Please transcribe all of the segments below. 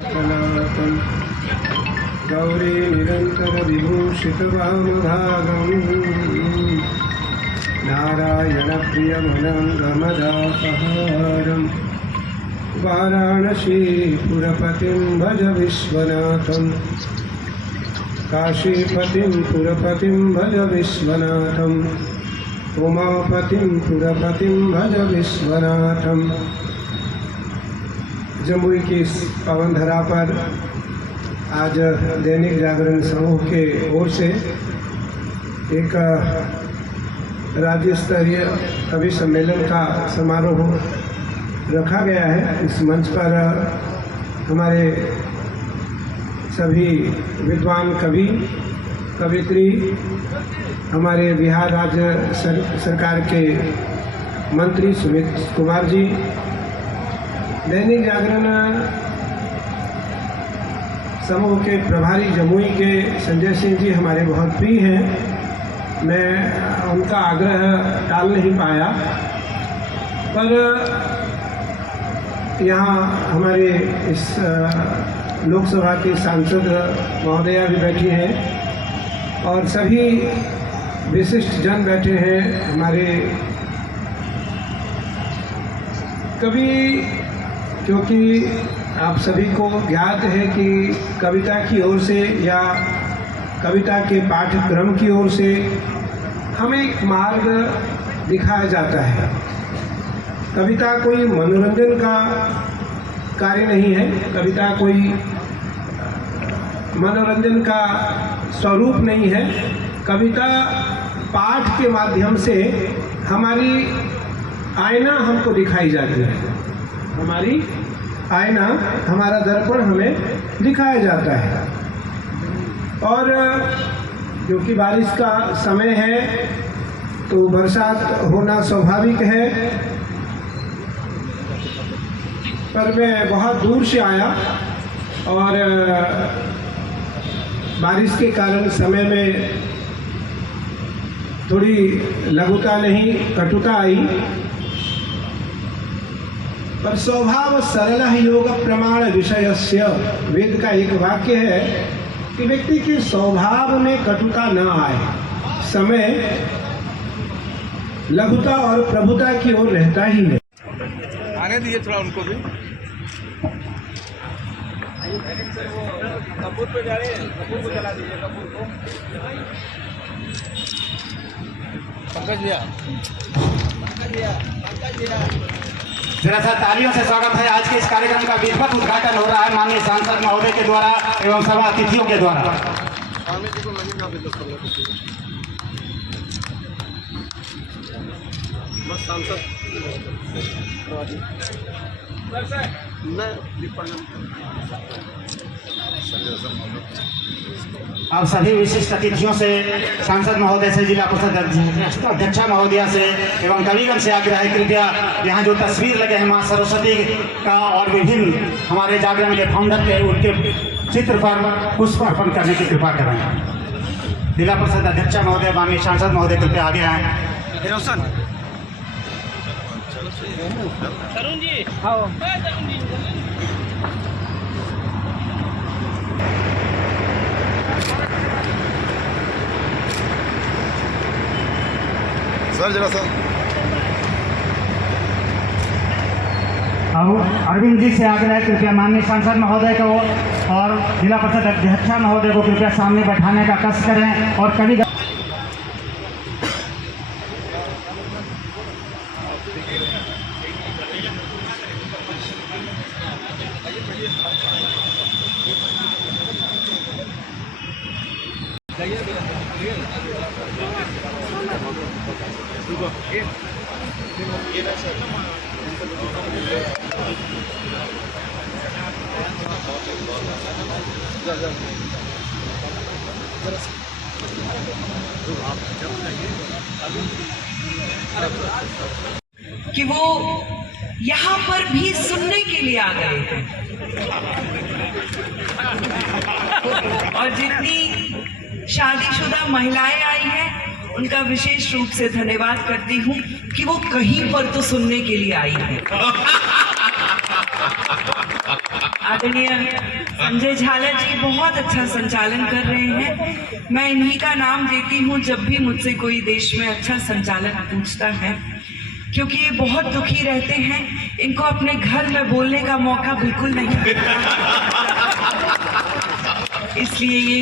कलापं गौरी निरन्तरविभूषितवामभागं नारायणप्रियमनङ्गमदापहारं वाराणसीपुरपतिं भज विश्वनाथं काशीपतिं पुरपतिं भज विश्वनाथं उमापतिं पुरपतिं भज विश्वनाथं। जमुई की इस पावन धरा पर आज दैनिक जागरण समूह के ओर से एक राज्य स्तरीय कवि सम्मेलन का समारोह रखा गया है। इस मंच पर हमारे सभी विद्वान कवि कवित्री, हमारे बिहार राज्य सरकार के मंत्री सुमित कुमार जी, दैनिक जागरण समूह के प्रभारी जमुई के संजय सिंह जी हमारे बहुत प्रिय हैं। मैं उनका आग्रह टाल नहीं पाया, पर यहाँ हमारे इस लोकसभा के सांसद महोदया भी बैठी हैं और सभी विशिष्ट जन बैठे हैं। हमारे कवि, क्योंकि आप सभी को ज्ञात है कि कविता की ओर से या कविता के पाठ्यक्रम की ओर से हमें एक मार्ग दिखाया जाता है। कविता कोई मनोरंजन का कार्य नहीं है, कविता कोई मनोरंजन का स्वरूप नहीं है। कविता पाठ के माध्यम से हमारी आईना हमको दिखाई जाती है, हमारी आईना, हमारा दर्पण हमें दिखाया जाता है। और क्योंकि बारिश का समय है तो बरसात होना स्वाभाविक है, पर मैं बहुत दूर से आया और बारिश के कारण समय में थोड़ी लघुता नहीं कटुता आई, पर स्वभाव सरल योग प्रमाण विषयस्य, वेद का एक वाक्य है कि व्यक्ति के स्वभाव में कटुता न आए, समय लघुता और प्रभुता की ओर रहता ही है। आने दीजिए थोड़ा उनको भी। कपूर पे जा रहे हैं, कपूर को चला दीजिए, कपूर को। पंकज भैया, पंकज भैया, पंकज भैया। जरा सा तालियों से स्वागत है। आज के इस कार्यक्रम का विधिवत उद्घाटन हो रहा है माननीय सांसद महोदय के द्वारा एवं सभा अतिथियों के द्वारा। बस सांसद अब सभी विशिष्ट अतिथियों से, सांसद महोदय से, जिला परिषद अध्यक्षा महोदया से एवं कविगण से आग्रह है, कृपया यहाँ जो तस्वीर लगे हैं माँ सरस्वती का और विभिन्न हमारे जागरण के फाउंडर के, उनके चित्र पर पुष्प अर्पण करने की कृपा करें। जिला परिषद अध्यक्षा महोदय, माननीय सांसद महोदय कृपया आगे आए। तरुण जी, हाँ। सर जरा सा अरविंद जी से आग्रह कृपया माननीय सांसद महोदय को और जिला परिषद अध्यक्षा महोदय को कृपया सामने बैठाने का कष्ट करें और कवि कि वो यहाँ पर भी सुनने के लिए आ गए हैं और जितनी शादीशुदा महिलाएं आई हैं उनका विशेष रूप से धन्यवाद करती हूँ कि वो कहीं पर तो सुनने के लिए आई है। आदरणीय संजय झाला जी बहुत अच्छा संचालन कर रहे हैं। मैं इन्हीं का नाम देती हूँ जब भी मुझसे कोई देश में अच्छा संचालन पूछता है, क्योंकि ये बहुत दुखी रहते हैं। इनको अपने घर में बोलने का मौका बिल्कुल नहीं मिलता, इसलिए ये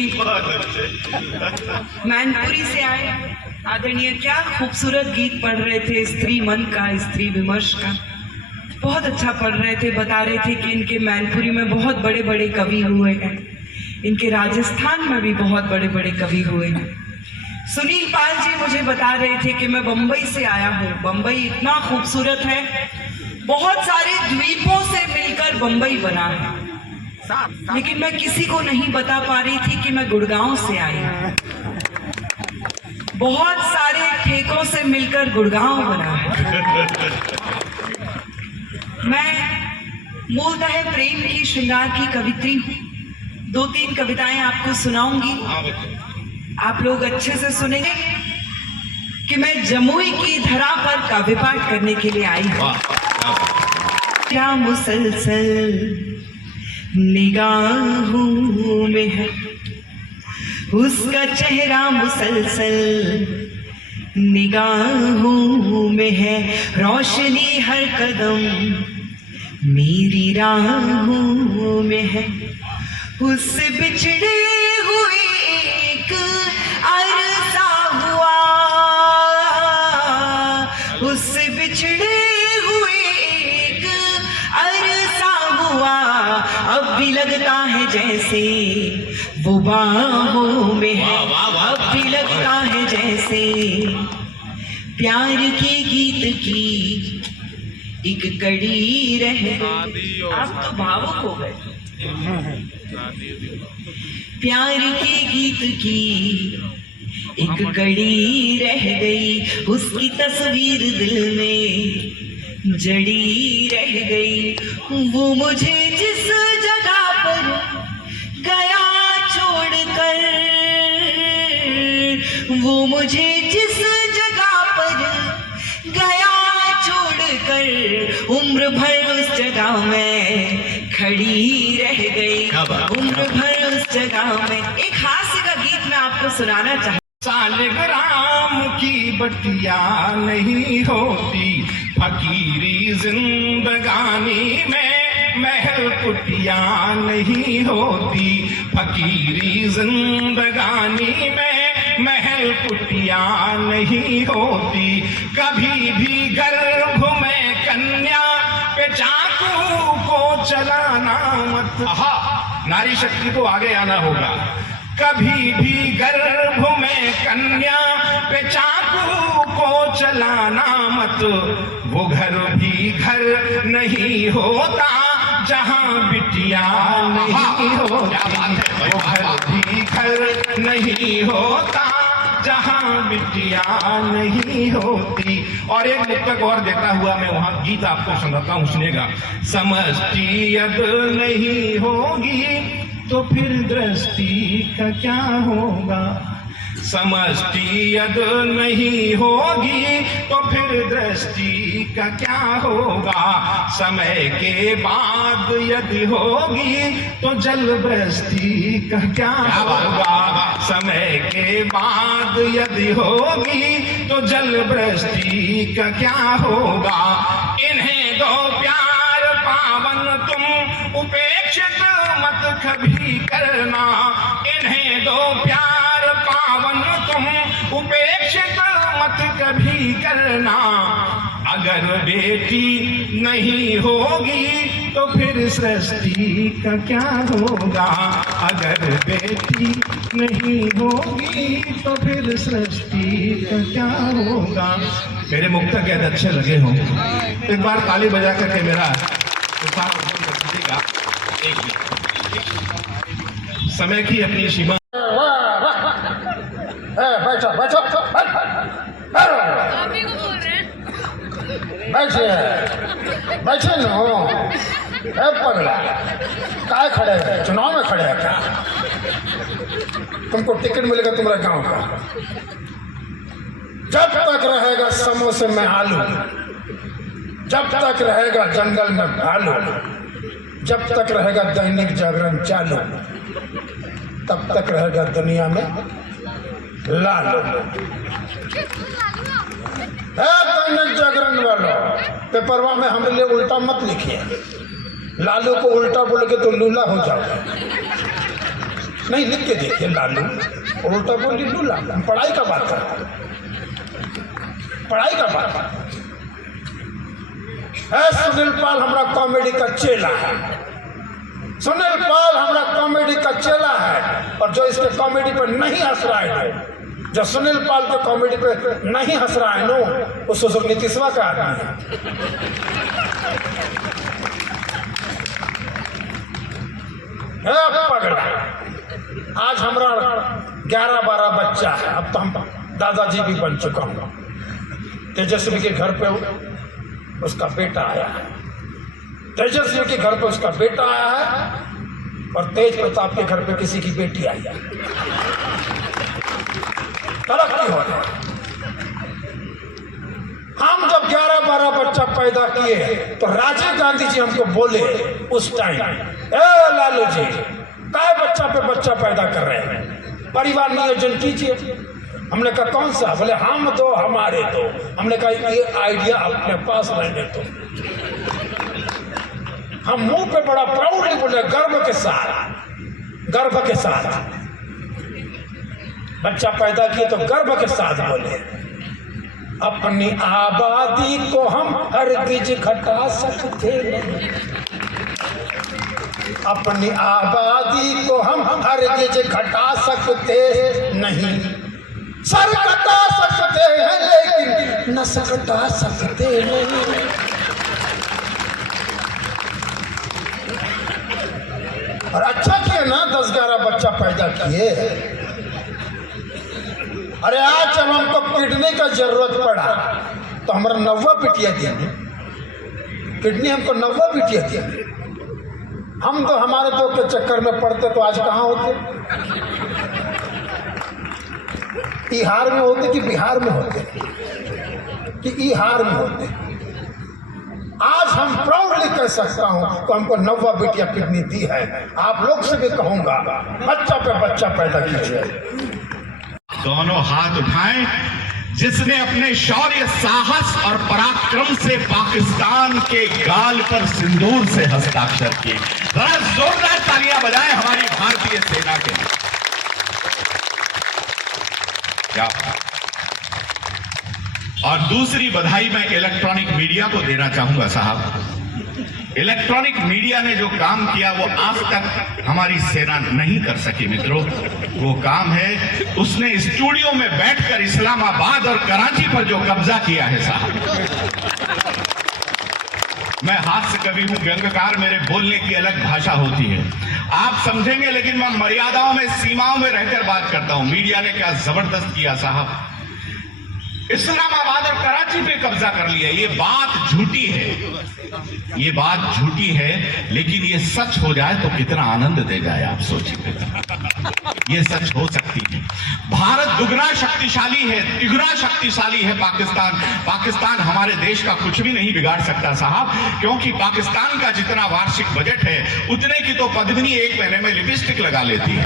मैनपुरी से आए। आदरणीय क्या खूबसूरत गीत पढ़ रहे थे, स्त्री मन का, स्त्री विमर्श का, बहुत अच्छा पढ़ रहे थे। बता रहे थे कि इनके मैनपुरी में बहुत बड़े बड़े कवि हुए हैं, इनके राजस्थान में भी बहुत बड़े बड़े कवि हुए हैं। सुनील पाल जी मुझे बता रहे थे कि मैं बम्बई से आया हूँ। बम्बई इतना खूबसूरत है, बहुत सारे द्वीपों से मिलकर बम्बई बना है, लेकिन मैं किसी को नहीं बता पा रही थी कि मैं गुड़गांव से आई हूँ। बहुत सारे ठेकों से मिलकर गुड़गांव बना है। मैं मूलतः प्रेम की, श्रृंगार की कवित्री हूँ। 2-3 कविताएं आपको सुनाऊंगी, आप लोग अच्छे से सुनेंगे कि मैं जमुई की धरा पर काव्य पाठ करने के लिए आई हूँ। क्या मुसलसल निगाहों में है उसका चेहरा, मुसलसल निगाहों में है रोशनी, हर कदम मेरी राहों में है। उससे बिछड़े हुए एक अरसा हुआ, उससे बिछड़े हुए एक अरसा हुआ, अब भी लगता है जैसे वो बाहों में है, अब भी लगता है जैसे प्यार के गीत की एक कड़ी रह गई। आप तो भावुक हो गए। प्यार के गीत की एक कड़ी रह गई, उसकी तस्वीर दिल में जड़ी रह गई। वो मुझे जिस जगह पर गया छोड़कर, वो मुझे जिस जगह पर गया छोड़कर, उम्र भर उस जगह में खड़ी रह गई, उम्र भर उस जगह में। एक हास्य का गीत मैं आपको सुनाना चाहती। सालग्राम की बटिया नहीं होती, फकीरी जिंदगानी में महल कुटिया नहीं होती, फकीरी जिंदगानी में महल कुटिया नहीं होती। कभी भी गर्भ में कन्या पे चाकू को चलाना मत। नारी शक्ति को आगे आना होगा। कभी भी गर्भ में कन्या पे चाकू को चलाना मत, वो घर भी घर नहीं होता जहाँ बिटिया नहीं होती, वो घर भी घर नहीं होता जहाँ बिटिया नहीं होती। और एक मुक्तक और देता हुआ मैं वहां गीत आपको सुनाता हूँ, सुनेगा। समष्टि यद नहीं होगी तो फिर दृष्टि का क्या होगा, समष्टि यद नहीं होगी तो फिर दृष्टि का क्या होगा। समय के बाद यदि होगी तो जल वृष्टि का क्या होगा, समय के बाद यदि होगी तो जल वृष्टि का क्या होगा। इन्हें दो प्यार पावन तुम उपेक्षित मत कभी करना, इन्हें दो प्यार पावन तुम उपेक्षित मत कभी करना। अगर बेटी नहीं होगी तो फिर सृष्टि का क्या होगा, अगर बेटी नहीं होगी तो फिर सृष्टि का क्या होगा। मेरे मुक्तक यदि अच्छे लगे हों तो एक बार ताली बजा करके मेरा समय की अपनी सीमा। बैठो बैठो बैठिए बैठे न हो। पगला काय खड़े हैं, चुनाव में खड़े हैं क्या? तुमको टिकट मिलेगा तुम्हारे गांव का। जब तक रहेगा समोसे में आलू, जब तक रहेगा जंगल में भालू, जब तक रहेगा दैनिक जागरण चालू तब तक रहेगा दुनिया में लालू। दैनिक जागरण वालों, पेपरवा में हमारे लिए उल्टा मत लिखिए। लालू को उल्टा बोल के तो लूला हो जाओगे। नहीं, लिख के देखिए लालू, उल्टा बोल के लूला। हम पढ़ाई का बात करते हैं, पढ़ाई का बात है। सुनील पाल हमारा कॉमेडी का चेला है। सुनील पाल हमारा कॉमेडी का चेला है, और जो इसके कॉमेडी पर नहीं हंस रहा है, जो सुनील पाल के कॉमेडी पे नहीं हंस रहा है नो, उसको नीतीशवा का आदमी है। पगला, आज हमारा 11-12 बच्चा है। अब तो हम दादाजी भी बन चुका हूँ। तेजस्वी के घर पे उसका बेटा आया है, तेजस्वी के घर पे उसका बेटा आया है, और तेज प्रताप के घर पे किसी की बेटी आई है। तरक्की हो रही। हम जब 11-12 बच्चा पैदा किए तो राजीव गांधी जी हमको बोले उस टाइम, ए लालू जी, काय बच्चा पे बच्चा पैदा कर रहे हैं, परिवार नियोजन कीजिए। हमने कहा कौन सा? बोले हम दो हमारे दो। हमने कहा ये आइडिया अपने पास रहने दो। हम मुंह पे बड़ा प्राउडली बोले, गर्व के साथ, गर्व के साथ बच्चा पैदा किए तो गर्व के साथ बोले, अपनी आबादी को हम हरगिज घटा सकते नहीं, अपनी आबादी को हम हरगिज घटा सकते नहीं। सर कटा सकते हैं लेकिन नस कटा सकते नहीं। और अच्छा किए ना 10-11 बच्चा पैदा किए। अरे आज जब हमको किडनी का जरूरत पड़ा तो हमारा 9वां बिटिया दिया, किडनी हमको 9वां बिटिया दिया। हम तो हमारे दो के चक्कर में पड़ते तो आज कहाँ होते? बिहार में होते कि बिहार में होते कि बिहार में होते। आज हम प्राउडली कह सकता हूं तो हमको 9वां बिटिया किडनी दी है। आप लोग से भी कहूंगा, बच्चा पे बच्चा पैदा कीजिए। दोनों हाथ उठाएं जिसने अपने शौर्य, साहस और पराक्रम से पाकिस्तान के गाल पर सिंदूर से हस्ताक्षर किए। बड़ा जोरदार तालियां बजाएं हमारी भारतीय सेना के लिए। क्या? और दूसरी बधाई मैं इलेक्ट्रॉनिक मीडिया को देना चाहूंगा साहब। इलेक्ट्रॉनिक मीडिया ने जो काम किया वो आज तक हमारी सेना नहीं कर सकी मित्रों। वो काम है उसने स्टूडियो में बैठकर इस्लामाबाद और कराची पर जो कब्जा किया है साहब। मैं हास्य कवि हूं, व्यंग्यकार, मेरे बोलने की अलग भाषा होती है, आप समझेंगे, लेकिन मैं मर्यादाओं में, सीमाओं में रहकर बात करता हूं। मीडिया ने क्या जबरदस्त किया साहब, इस्लामाबाद और कराची पे कब्जा कर लिया। ये बात झूठी है, ये बात झूठी है, लेकिन ये सच हो जाए तो कितना आनंद दे जाए आप सोचिए। ये सच हो सकती है। भारत दुगना शक्तिशाली है, तिगुना शक्तिशाली है पाकिस्तान। पाकिस्तान हमारे देश का कुछ भी नहीं बिगाड़ सकता साहब, क्योंकि पाकिस्तान का जितना वार्षिक बजट है उतने की तो पद्मिनी एक महीने में लिपस्टिक लगा लेती है।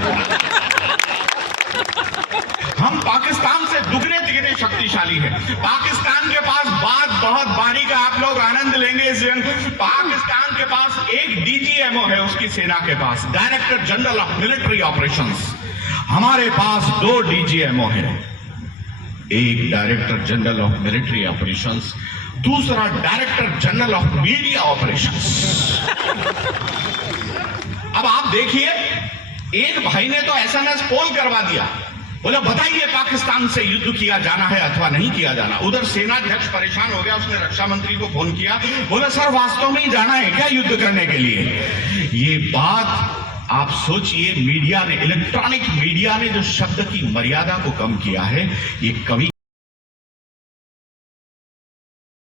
हम पाकिस्तान से दुगने तिगने शक्तिशाली हैं। पाकिस्तान के पास बात बहुत बारी का आप लोग आनंद लेंगे इस जंग। पाकिस्तान के पास एक डीजीएमओ है, उसकी सेना के पास director general of military operations. हमारे पास 2 डीजीएमओ है, एक director general of military operations, दूसरा director general of media operations. अब आप देखिए, एक भाई ने तो एसएमएस पोल करवा दिया, बोला बताइए पाकिस्तान से युद्ध किया जाना है अथवा नहीं किया जाना। उधर सेनाध्यक्ष परेशान हो गया, उसने रक्षा मंत्री को फोन किया, बोला सर वास्तव में ही जाना है क्या युद्ध करने के लिए। ये बात आप सोचिए, मीडिया ने, इलेक्ट्रॉनिक मीडिया ने जो शब्द की मर्यादा को कम किया है, ये कवि